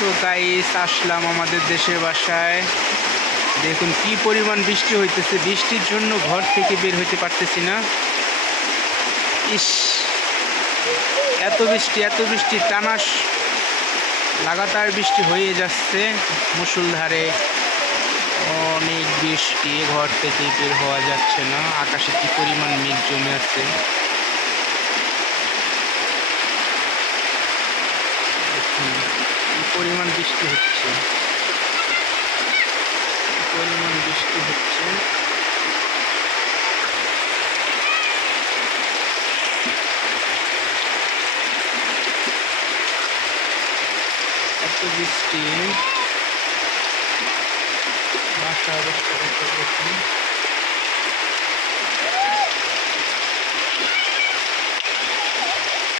তো গাইস আসলাম আমাদের দেশের বাসায়। দেখুন কি পরিমাণ বৃষ্টি হইতেছে। বৃষ্টির জন্য ঘর থেকে বের হইতে পারতেছি না। ইস, এত বৃষ্টি এত বৃষ্টি টানাস লাগাতার বৃষ্টি হয়ে যাচ্ছে। মুসুলধারে অনেক বৃষ্টি, ঘর থেকে বের হওয়া যাচ্ছে না। আকাশে কি পরিমাণ মেঘ জমে আছে দেখুন, কি পরিমাণ বৃষ্টি হচ্ছে। পরিমাণ বৃষ্টি হচ্ছে। বৃষ্টি। বাসা অবস্থা